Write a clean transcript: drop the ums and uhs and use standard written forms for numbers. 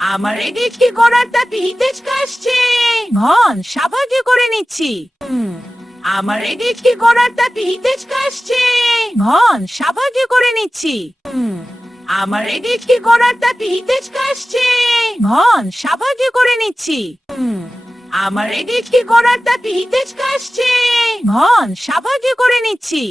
আমার এদিকে গোড়াটা পিতেজ কাশছে। ঘন সাবাগে করে নিচ্ছি। আমার এদিকে গোড়াটা পিতেজ কাশছে। ঘন সাবাগে করে নিচ্ছি। আমার এদিকে গোড়াটা পিতেজ কাশছে। ঘন সাবাগে করে নিচ্ছি। আমার এদিকে গোড়াটা পিতেজ কাশছে। ঘন সাবাগে করে নিচ্ছি।